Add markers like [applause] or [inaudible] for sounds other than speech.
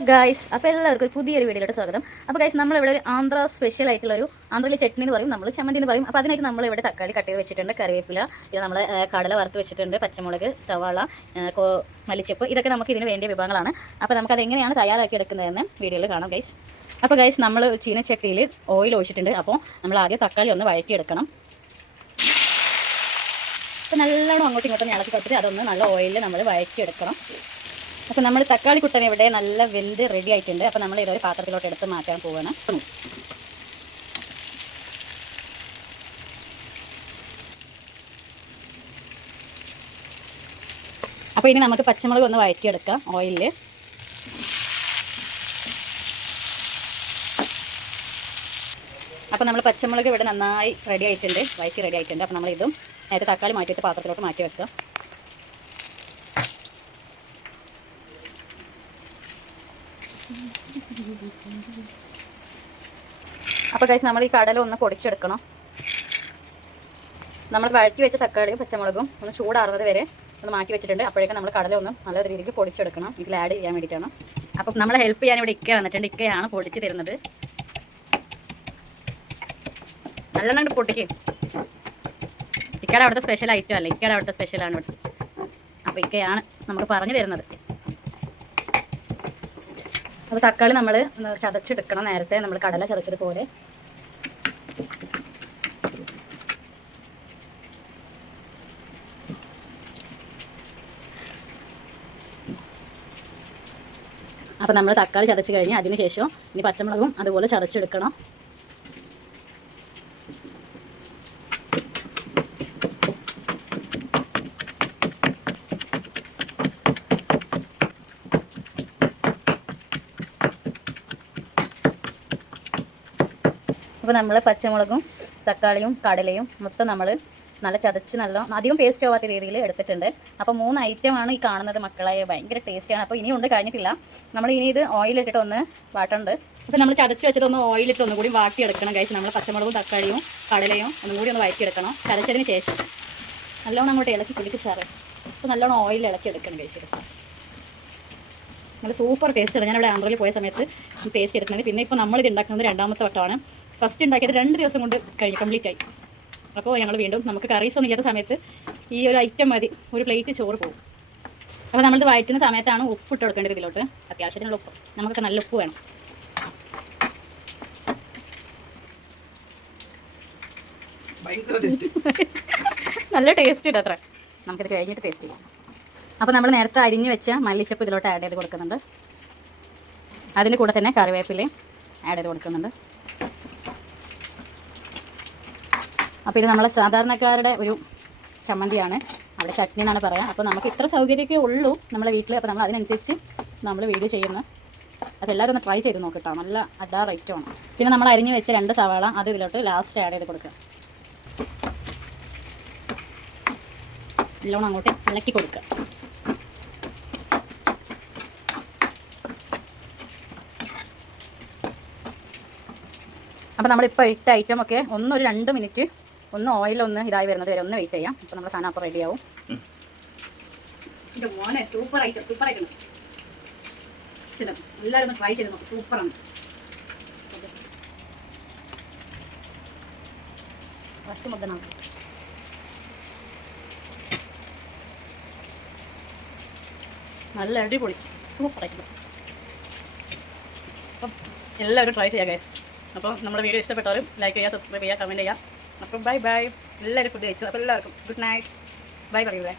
Guys അപ്പോൾ എല്ലാവർക്കും ഒരു പുതിയൊരു വീഡിയോയിലോട്ട് സ്വാഗതം. അപ്പോൾ ഗൈസ് നമ്മളിവിടെ ഒരു ആന്ധ്ര സ്പെഷ്യൽ ആയിട്ടുള്ള ഒരു ആന്ധ്രയിലെ ചട്നി എന്ന് പറയും നമ്മൾ ചമ്മന്തി എന്ന് പറയും. അപ്പോൾ അതിനായിട്ട് നമ്മൾ ഇവിടെ തക്കാളി കട്ട് വെച്ചിട്ടുണ്ട് കറിവേപ്പില ഇത് നമ്മൾ കടല വറുത്ത് വെച്ചിട്ടുണ്ട് പച്ചമുളക് സവാള മല്ലിച്ചപ്പ് ഇതൊക്കെ നമുക്ക് ഇതിന് വേണ്ടിയ വിഭവങ്ങളാണ്. അപ്പോൾ നമുക്കത് എങ്ങനെയാണ് തയ്യാറാക്കി എടുക്കുന്നതെന്ന് വീഡിയോയിൽ കാണാം ഗൈസ് അപ്പോൾ ഗൈസ് നമ്മൾ ചീനച്ചട്ടിയിൽ ഓയിൽ ഒഴിച്ചിട്ടുണ്ട്. അപ്പോൾ നമ്മൾ ആദ്യം തക്കാളി ഒന്ന് വഴറ്റിയെടുക്കണം. അപ്പോൾ നല്ലോണം അങ്ങോട്ടും ഇങ്ങോട്ടും ഇളക്കി കൊടുത്തിട്ട് അതൊന്ന് നല്ല ഓയിലിൽ നമ്മൾ വഴറ്റിയെടുക്കണം. അപ്പോൾ നമ്മൾ തക്കാളി കുട്ടൻ ഇവിടെ നല്ല വെന്ത് റെഡി ആയിട്ടുണ്ട്. അപ്പോൾ നമ്മൾ ഇതൊരു പാത്രത്തിലോട്ട് എടുത്ത് മാറ്റാൻ പോവുകയാണ് അപ്പോൾ ഇനി നമുക്ക് പച്ചമുളക് ഒന്ന് വഴറ്റിയെടുക്കാം ഓയിലിൽ അപ്പോൾ നമ്മൾ പച്ചമുളക് ഇവിടെ നന്നായി റെഡി ആയിട്ടുണ്ട്. വഴറ്റി റെഡി ആയിട്ടുണ്ട്. അപ്പോൾ നമ്മൾ ഇതും നേരത്തെ തക്കാളി മാറ്റി വെച്ച പാത്രത്തിലോട്ട് മാറ്റി വെക്കുക. അപ്പോൾ കഴിച്ച് നമ്മൾ ഈ കടല ഒന്ന് പൊടിച്ചെടുക്കണം. നമ്മൾ വഴറ്റി വെച്ച തക്കാളിയും പച്ചമുളകും ഒന്ന് ചൂടാറുന്നത് വരെ ഒന്ന് മാറ്റി വെച്ചിട്ടുണ്ട്. അപ്പോഴേക്കും നമ്മൾ കടല ഒന്ന് നല്ല രീതിക്ക് പൊടിച്ചെടുക്കണം. ഇതിൽ ആഡ് ചെയ്യാൻ വേണ്ടിയിട്ടാണ്. അപ്പം നമ്മളെ ഹെൽപ്പ് ചെയ്യാൻ ഇവിടെ ഇക്ക വന്നിട്ടുണ്ട് ഇക്കയാണ് പൊടിച്ച് തരുന്നത്. നല്ലോണം പൊട്ടിക്ക്. ഇക്കയുടെ അവിടുത്തെ സ്പെഷ്യൽ ഐറ്റം അല്ല? ഇക്കയുടെ അവിടുത്തെ സ്പെഷ്യലാണ് അപ്പോൾ ഇക്കയാണ് നമുക്ക് പറഞ്ഞു തരുന്നത്. അപ്പോൾ തക്കാളി നമ്മൾ ചതച്ചെടുക്കണം. നേരത്തെ നമ്മൾ കടല ചതച്ചതുപോലെ അപ്പോൾ നമ്മൾ തക്കാളി ചതച്ച് കഴിഞ്ഞ് അതിന് ശേഷം ഇനി പച്ചമുളകും അതുപോലെ ചതച്ചെടുക്കണം. അപ്പോൾ നമ്മൾ പച്ചമുളകും തക്കാളിയും കടലയും മൊത്തം നമ്മൾ നല്ല ചതച്ച് നല്ല അധികം പേസ്റ്റ് ആവാത്ത രീതിയിൽ എടുത്തിട്ടുണ്ട്. അപ്പോൾ മൂന്ന് ഐറ്റമാണ് ഈ കാണുന്നത് മക്കളെ. ഭയങ്കര ടേസ്റ്റിയാണ് അപ്പോൾ ഇനിയുണ്ട് കഴിഞ്ഞിട്ടില്ല. നമ്മൾ ഇനി ഇത് ഓയിലിട്ടിട്ട് ഒന്ന് വാട്ടുണ്ട്. അപ്പോൾ നമ്മൾ ചതച്ച് വെച്ചിട്ട് ഒന്ന് ഓയിലിട്ട് ഒന്നും കൂടി വാട്ടിയെടുക്കണം കഴിച്ച് നമ്മൾ പച്ചമുളകും തക്കാളിയും കടലയും ഒന്നും കൂടി ഒന്ന് വഴറ്റിയെടുക്കണം ചതച്ചതിന് ശേഷം നല്ലോണം അങ്ങോട്ട് ഇളക്കി കുളിക്ക് സാറേ അപ്പോൾ നല്ലോണം ഓയിൽ ഇളക്കി എടുക്കണം കഴിച്ചിട്ട് നല്ല സൂപ്പർ ടേസ്റ്റാണ് ഞാനിവിടെ ആന്ധ്രയിൽ പോയ സമയത്ത് ടേസ്റ്റ് എടുക്കുന്നത് പിന്നെ ഇപ്പോൾ നമ്മളിത് ഉണ്ടാക്കുന്നത് രണ്ടാമത്തെ വട്ടമാണ്. ഫസ്റ്റ് ഉണ്ടാക്കിയത് രണ്ട് ദിവസം കൊണ്ട് കഴിഞ്ഞു കംപ്ലീറ്റ് ആയി. അപ്പോൾ ഞങ്ങൾ വീണ്ടും നമുക്ക് കറീസ് ഒന്നും ഇല്ലാത്ത സമയത്ത് ഈ ഒരു ഐറ്റം മതി. ഒരു പ്ലേറ്റ് ചോറ് പോകും അപ്പോൾ നമ്മളിത് വയറ്റുന്ന സമയത്താണ് ഉപ്പ് ഇട്ട് കൊടുക്കേണ്ടത് ഇതിലോട്ട്. അത്യാവശ്യത്തിനുള്ള ഉപ്പ്. നമുക്ക് നല്ല ഉപ്പ് വേണം. [laughs] നല്ല ടേസ്റ്റ് ഉണ്ട് അത്ര നമുക്കിത് കഴിഞ്ഞിട്ട് ടേസ്റ്റ് ചെയ്യാം. അപ്പോൾ നമ്മൾ നേരത്തെ അരിഞ്ഞു വെച്ച മല്ലിച്ചപ്പ് ഇതിലോട്ട് ആഡ് ചെയ്ത് കൊടുക്കുന്നുണ്ട്. അതിന്റെ കൂടെ തന്നെ കറിവേപ്പിലയും ആഡ് ചെയ്ത് കൊടുക്കുന്നുണ്ട്. അപ്പോൾ ഇത് നമ്മളെ സാധാരണക്കാരുടെ ഒരു ചമ്മന്തിയാണ്. അവിടെ ചട്നി എന്നാണ് പറയുക. അപ്പോൾ നമുക്ക് ഇത്ര സൗകര്യമൊക്കെ ഉള്ളൂ നമ്മളെ വീട്ടിൽ അപ്പോൾ നമ്മൾ അതിനനുസരിച്ച് നമ്മൾ വീഡിയോ ചെയ്യുന്നു അപ്പോൾ എല്ലാവരും ഒന്ന് ട്രൈ ചെയ്ത് നോക്കിട്ടോ നല്ല അഡാ റേറ്റുമാണ് പിന്നെ നമ്മൾ അരിഞ്ഞു വെച്ച രണ്ട് സവാള അത് ഇതിലോട്ട് ലാസ്റ്റ് ആഡ് ചെയ്ത് കൊടുക്കുക നല്ലോണം അങ്ങോട്ട് ഇളക്കി കൊടുക്കുക അപ്പോൾ നമ്മളിപ്പോൾ ഇട്ട ഐറ്റം ഒക്കെ ഒന്നൊരു രണ്ട് മിനിറ്റ് ഒന്ന് ഓയിൽ ഒന്ന് ഇതായി വരുന്നത് വരെ ഒന്ന് വെയിറ്റ് ചെയ്യാം. അപ്പോൾ നമ്മുടെ സാധനം അപ്പോൾ റെഡി ആവും. മോനെ സൂപ്പർ ഐറ്റം സൂപ്പർ ഐറ്റം ചില എല്ലാവരും ഒന്ന് ട്രൈ ചെയ്ത് നോക്കും. സൂപ്പറാണ് ഫസ്റ്റ് മുദ്ദണം നല്ല അടിപൊളി. സൂപ്പർ ആയിട്ട് അപ്പം എല്ലാവരും ട്രൈ ചെയ്യാം ഗൈസ് അപ്പോൾ നമ്മുടെ വീഡിയോ ഇഷ്ടപ്പെട്ടവരും ലൈക്ക് ചെയ്യുക സബ്സ്ക്രൈബ് ചെയ്യുക കമന്റ് ചെയ്യുക. അപ്പം ബൈ ബൈ എല്ലാവരും ഫുഡ് കഴിച്ചു. അപ്പോൾ എല്ലാവർക്കും ഗുഡ് നൈറ്റ് ബൈ പറയൂലേ.